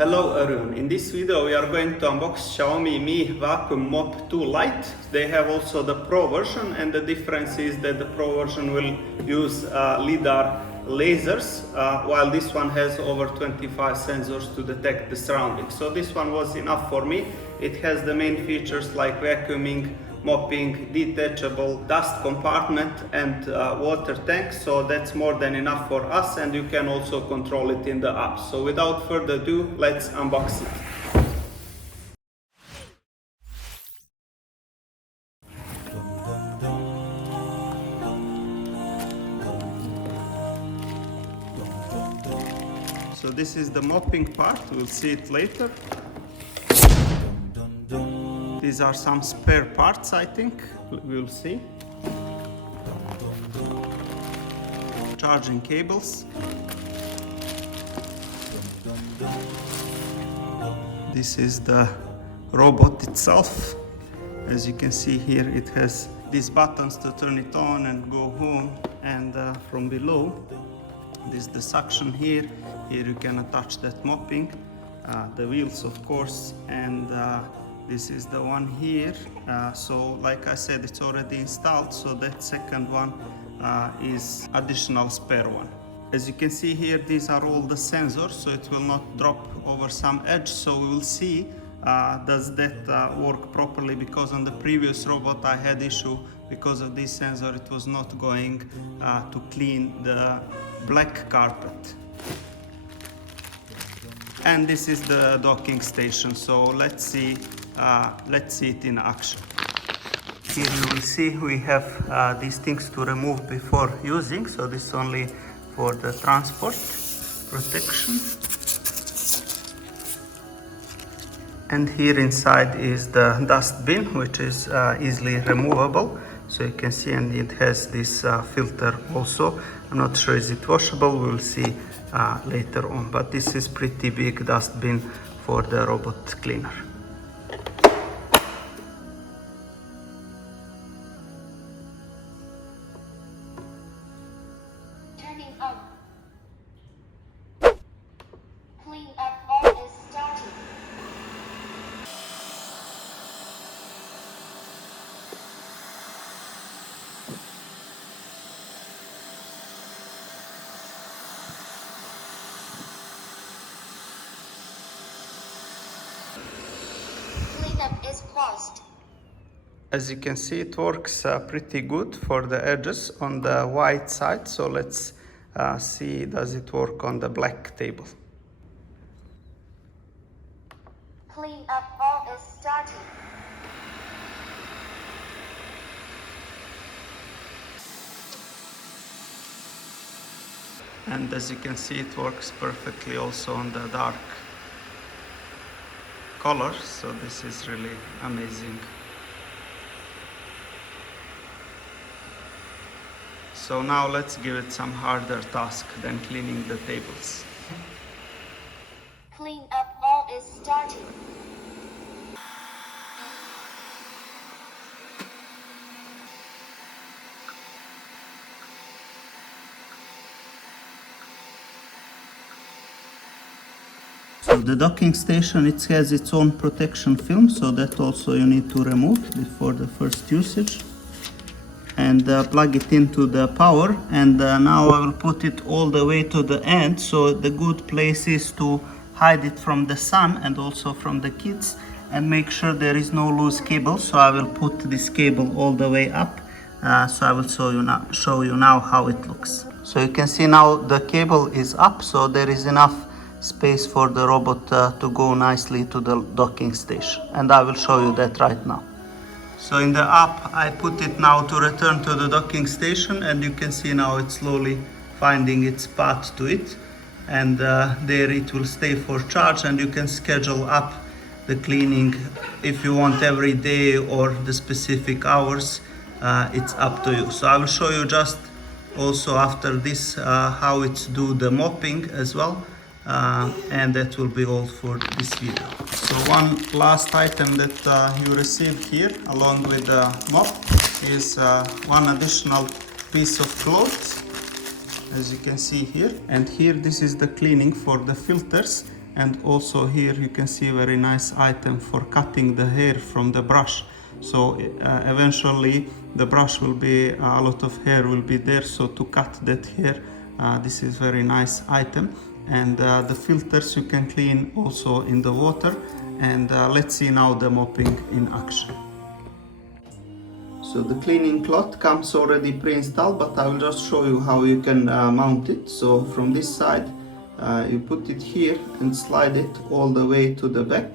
Hello everyone, in this video we are going to unbox Xiaomi Mi Vacuum Mop 2 Lite. They have also the Pro version, and the difference is that the Pro version will use LiDAR lasers, while this one has over 25 sensors to detect the surroundings. So this one was enough for me. It has the main features like vacuuming, mopping, detachable dust compartment and water tank, so that's more than enough for us, and you can also control it in the app. So without further ado, let's unbox it. So this is the mopping part, we'll see it later. These are some spare parts, I think, we'll see. Charging cables. This is the robot itself. As you can see here, it has these buttons to turn it on and go home, and from below, this is the suction here. Here you can attach that mopping, the wheels of course, and this is the one here. So like I said, it's already installed, so that second one is additional spare one. As you can see here, these are all the sensors, so it will not drop over some edge. So we will see does that work properly, because on the previous robot I had issue because of this sensor. It was not going to clean the black carpet. And this is the docking station, so let's see it in action. Here you will see we have these things to remove before using, so this is only for the transport protection. And here inside is the dust bin, which is easily removable, so you can see, and it has this filter also. I'm not sure is it washable, we'll see later on, but this is pretty big dust bin for the robot cleaner. Turning on. Clean up all is starting. Cleanup is paused. As you can see, it works pretty good for the edges on the white side, so let's see does it work on the black table. Clean up all is starting. And as you can see, it works perfectly also on the dark color, so this is really amazing. So now let's give it some harder task than cleaning the tables. Clean up all is starting. So the docking station, it has its own protection film, so that also you need to remove before the first usage. And plug it into the power, and now I will put it all the way to the end, so the good place is to hide it from the sun and also from the kids, and make sure there is no loose cable. So I will put this cable all the way up, so I will show you now how it looks. So you can see now the cable is up, so there is enough space for the robot to go nicely to the docking station, and I will show you that right now. So in the app I put it now to return to the docking station, and you can see now it's slowly finding its path to it, and there it will stay for charge, and you can schedule up the cleaning if you want every day or the specific hours. It's up to you. So I will show you just also after this how it's do the mopping as well. And that will be all for this video. So one last item that you received here along with the mop is one additional piece of cloth, as you can see here. And here this is the cleaning for the filters, And also here you can see very nice item for cutting the hair from the brush. So eventually the brush will be, a lot of hair will be there, so to cut that hair, this is very nice item. And the filters you can clean also in the water. And let's see now the mopping in action. So the cleaning cloth comes already pre-installed, but I will just show you how you can mount it. So from this side, you put it here and slide it all the way to the back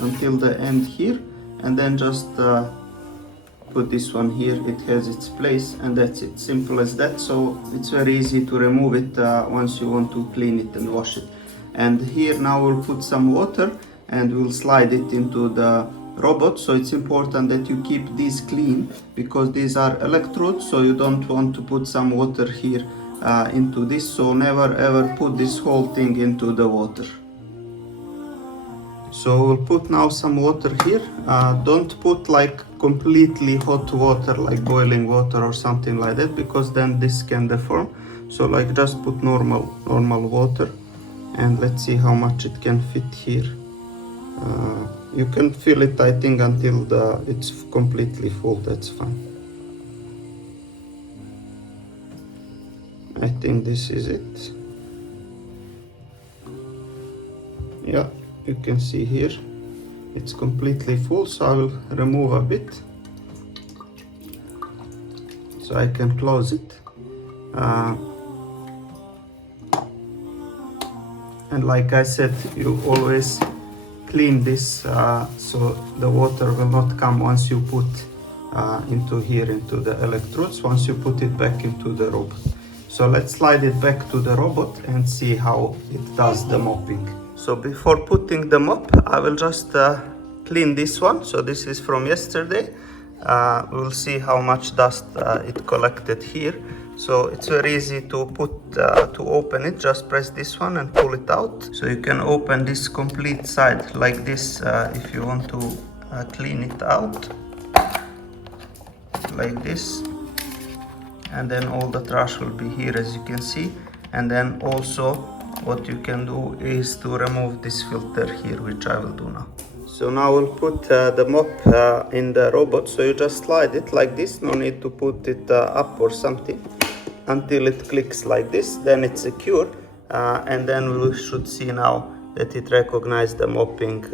until the end here, and then just put this one here. It has its place, and that's it, simple as that. So it's very easy to remove it once you want to clean it and wash it. And here now we'll put some water and we'll slide it into the robot. So it's important that you keep these clean, because these are electrodes, so you don't want to put some water here into this. So never ever put this whole thing into the water. So we'll put now some water here. Don't put like completely hot water, like boiling water or something like that, because then this can deform. So like just put normal water, and let's see how much it can fit here. You can fill it, I think, until it's completely full. That's fine. I think this is it. Yeah, you can see here it's completely full, so I will remove a bit so I can close it. And like I said, you always clean this so the water will not come once you put into the electrodes, once you put it back into the robot. So let's slide it back to the robot and see how it does the mopping. So before putting the mop, I will just clean this one. So this is from yesterday. We'll see how much dust it collected here. So it's very easy to open it. Just press this one and pull it out. So you can open this complete side like this if you want to clean it out, like this. And then all the trash will be here, as you can see. And then also what you can do is to remove this filter here, which I will do now. So now we'll put the mop in the robot. So you just slide it like this, no need to put it up or something, until it clicks like this. Then it's secure, and then we should see now that it recognized the mopping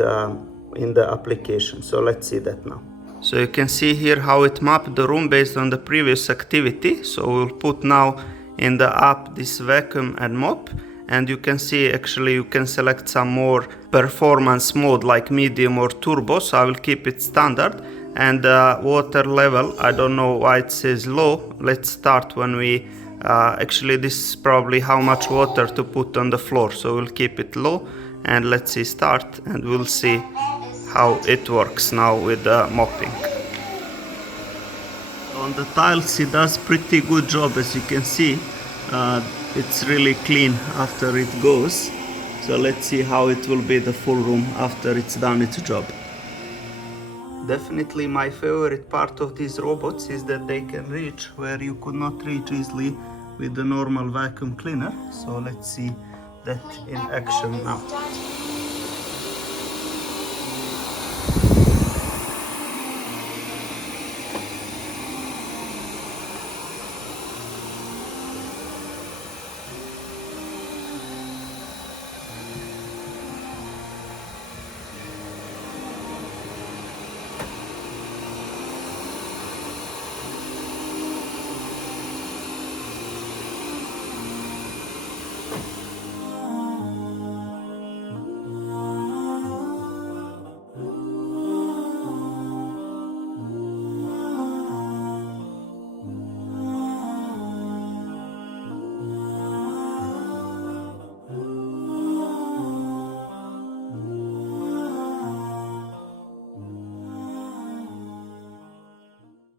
in the application. So let's see that now. So you can see here how it mapped the room based on the previous activity. So we'll put now in the app this vacuum and mop, and you can see actually you can select some more performance mode like medium or turbo. So I will keep it standard. And water level, I don't know why it says low. Let's start when we actually this is probably how much water to put on the floor, so we'll keep it low, and let's see start, and we'll see how it works now with the mopping. On the tiles it does pretty good job, as you can see. It's really clean after it goes. So let's see how it will be the full room after it's done its job. Definitely my favorite part of these robots is that they can reach where you could not reach easily with the normal vacuum cleaner. So let's see that in action now.